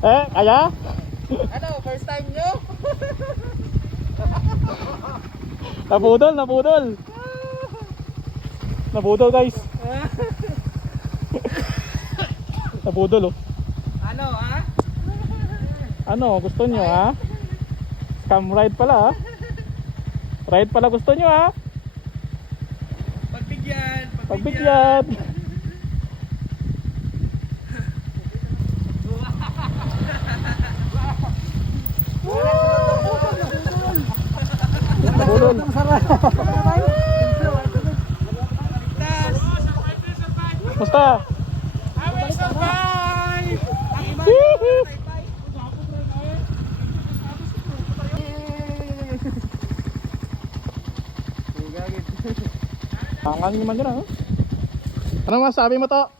Kaya? Ano, first time nyo? Nabudol, nabudol. Nabudol guys. Nabudol oh. Ano, ha? Ano, gusto nyo ha? Scam ride pala ha? Ride pala gusto nyo ha? Pagbigyan, Pagbigyan. Nabudol. Musta? I will survive! Tangan naman dyan ha? Ano masabi mo to?